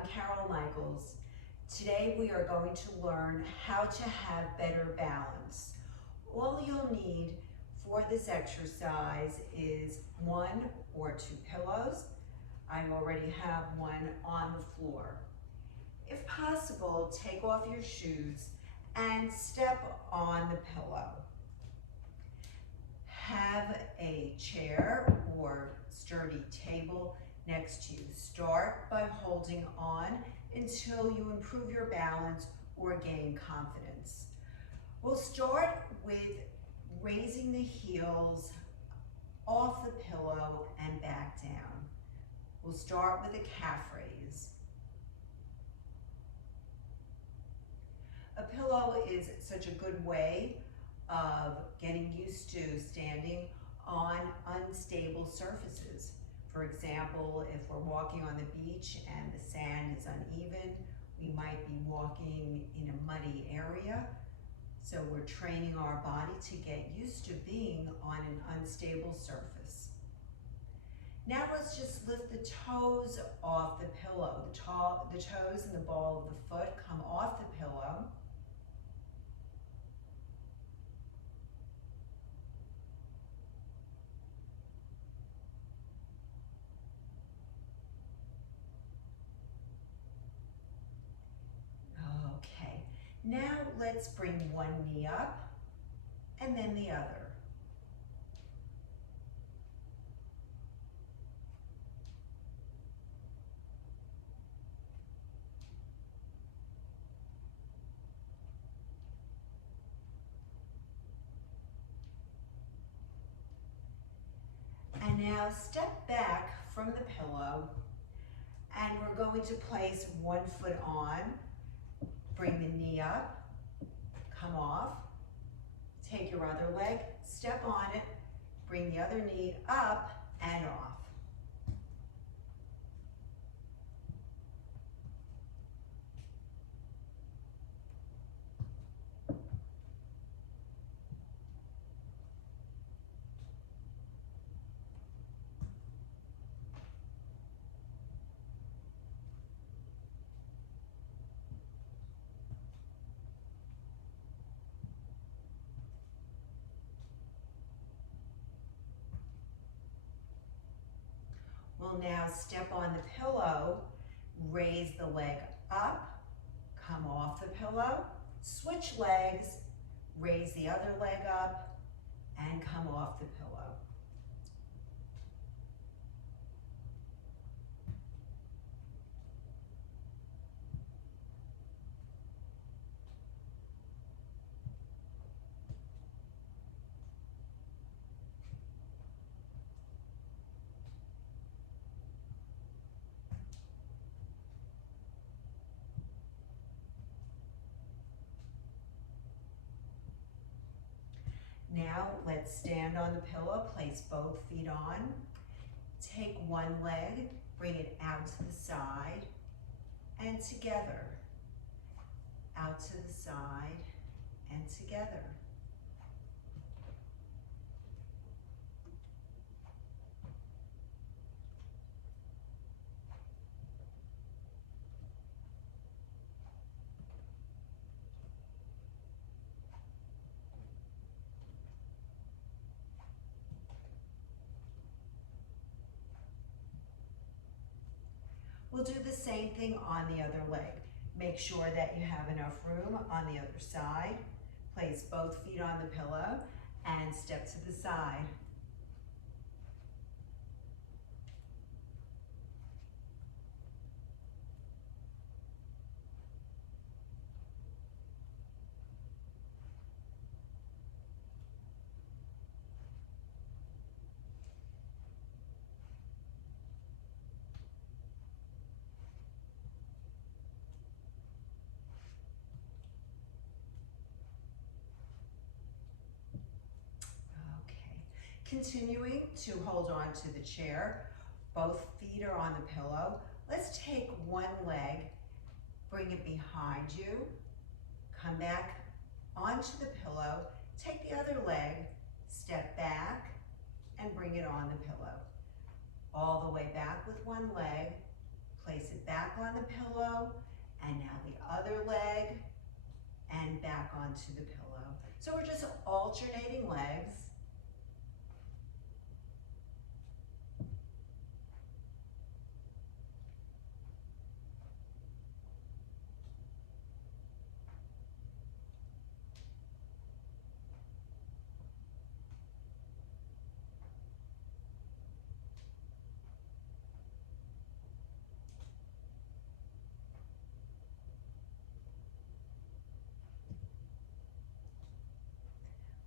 I'm Carol Michaels. Today we are going to learn how to have better balance. All you'll need for this exercise is 1 or 2 pillows. I already have one on the floor. If possible, take off your shoes and step on the pillow. Have a chair or sturdy table next to you. Start by holding on until you improve your balance or gain confidence. We'll start with raising the heels off the pillow and back down. We'll start with a calf raise. A pillow is such a good way of getting used to standing on unstable surfaces. For example, if we're walking on the beach and the sand is uneven, we might be walking in a muddy area. So we're training our body to get used to being on an unstable surface. Now let's just lift the toes off the pillow. The toes and the ball of the foot come off the pillow. Okay, now let's bring one knee up and then the other. And now step back from the pillow and we're going to place one foot on, bring the knee up, come off, take your other leg, step on it, bring the other knee up and off. We'll now step on the pillow, raise the leg up, come off the pillow, switch legs, raise the other leg up, and come off the pillow. Now let's stand on the pillow, place both feet on. Take one leg, bring it out to the side and together. Out to the side and together. We'll do the same thing on the other leg. Make sure that you have enough room on the other side. Place both feet on the pillow and step to the side. Continuing to hold on to the chair, both feet are on the pillow. Let's take one leg, bring it behind you, come back onto the pillow, take the other leg, step back, and bring it on the pillow. All the way back with one leg, place it back on the pillow, and now the other leg, and back onto the pillow. So we're just alternating legs.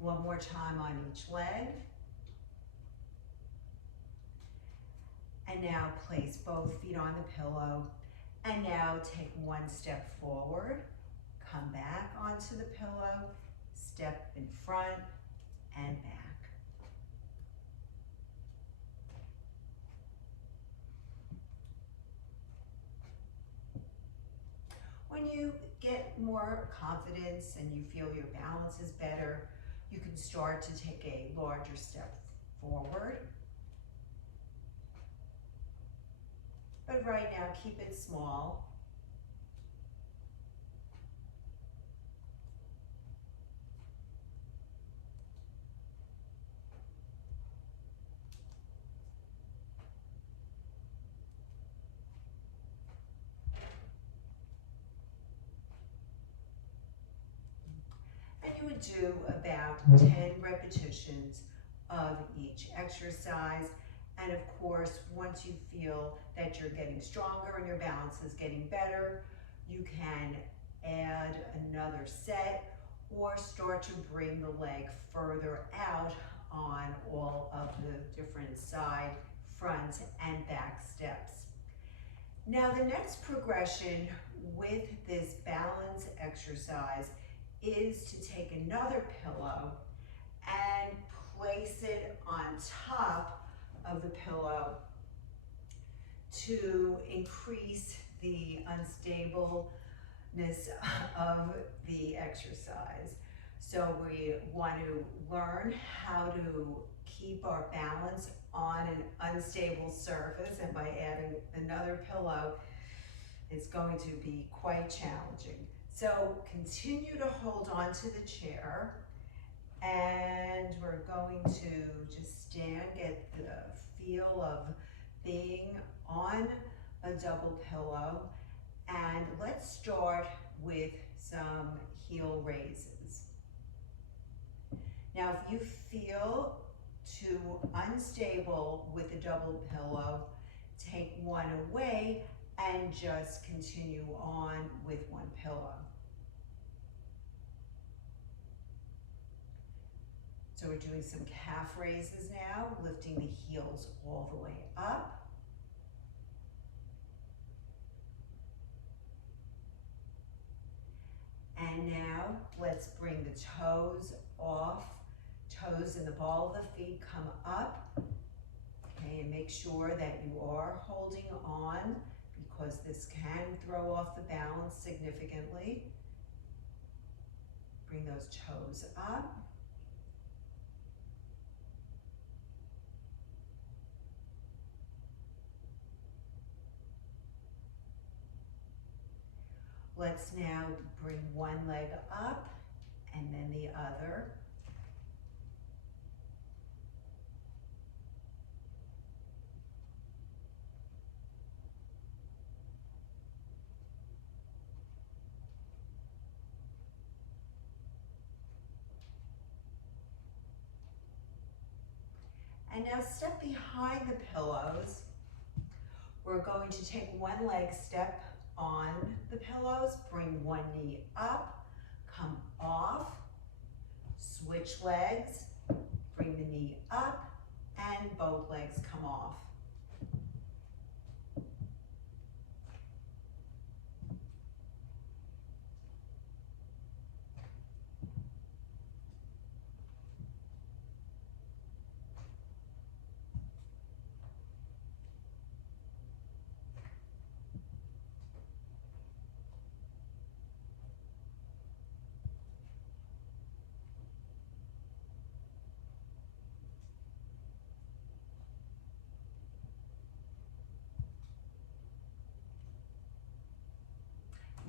One more time on each leg. And now place both feet on the pillow. And now take one step forward, come back onto the pillow, step in front and back. When you get more confidence and you feel your balance is better, you can start to take a larger step forward. But right now, keep it small. And you would do about 10 repetitions of each exercise. And of course, once you feel that you're getting stronger and your balance is getting better, you can add another set or start to bring the leg further out on all of the different side, front, and back steps. Now, the next progression with this balance exercise is to take another pillow and place it on top of the pillow to increase the unstableness of the exercise. So we want to learn how to keep our balance on an unstable surface, and by adding another pillow, it's going to be quite challenging. So continue to hold on to the chair, and we're going to just stand, get the feel of being on a double pillow, and let's start with some heel raises. Now, if you feel too unstable with a double pillow, take one away and just continue on with one pillow. So we're doing some calf raises now, lifting the heels all the way up. And now let's bring the toes off. Toes and the ball of the feet come up. Okay, and make sure that you are holding on, because this can throw off the balance significantly. Bring those toes up. Let's now bring one leg up and then the other. And now step behind the pillows. We're going to take one leg, step on the pillows, bring one knee up, come off, switch legs, bring the knee up, and both legs come off.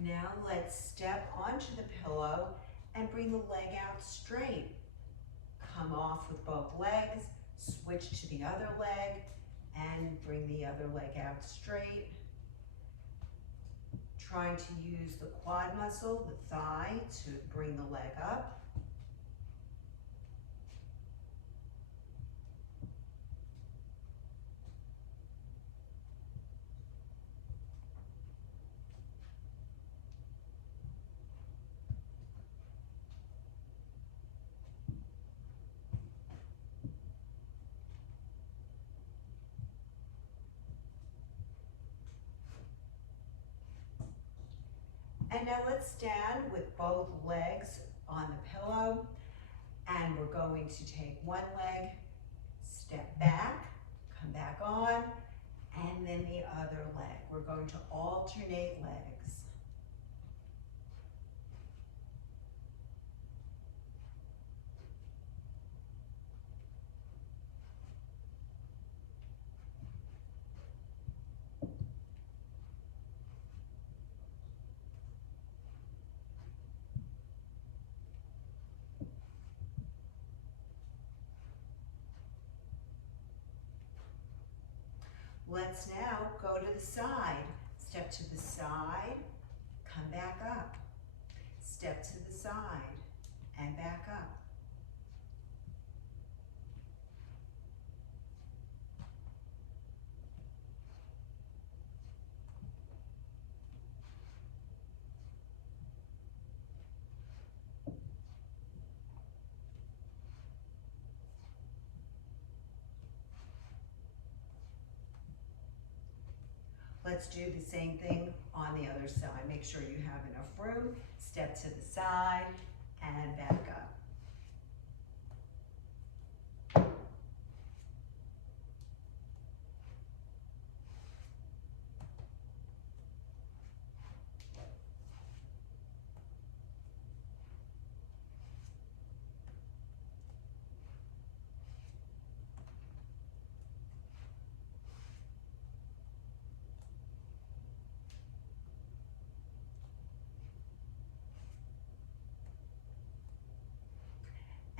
Now let's step onto the pillow and bring the leg out straight. Come off with both legs, switch to the other leg, and bring the other leg out straight. Trying to use the quad muscle, the thigh, to bring the leg up. And now let's stand with both legs on the pillow, and we're going to take one leg, step back, come back on, and then the other leg. We're going to alternate legs. Let's now go to the side. Step to the side, come back up. Step to the side and back up. Let's do the same thing on the other side. Make sure you have enough room. Step to the side and back up.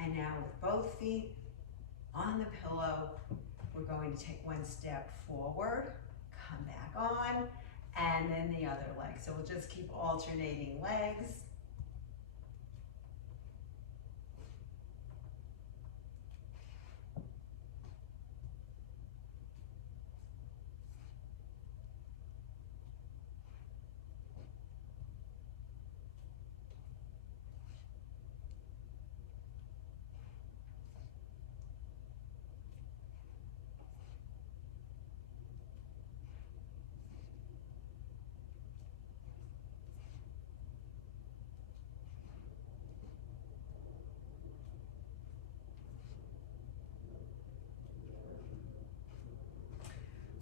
And now with both feet on the pillow, we're going to take one step forward, come back on, and then the other leg. So we'll just keep alternating legs.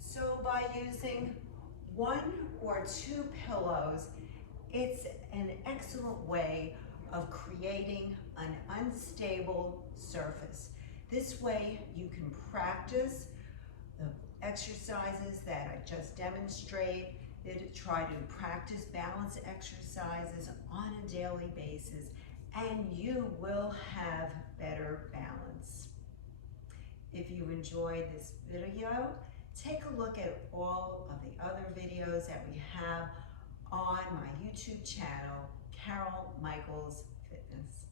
So by using one or two pillows, it's an excellent way of creating an unstable surface. This way you can practice the exercises that I just demonstrated, try to practice balance exercises on a daily basis, and you will have better balance. If you enjoyed this video, take a look at all of the other videos that we have on my YouTube channel, Carol Michaels Fitness.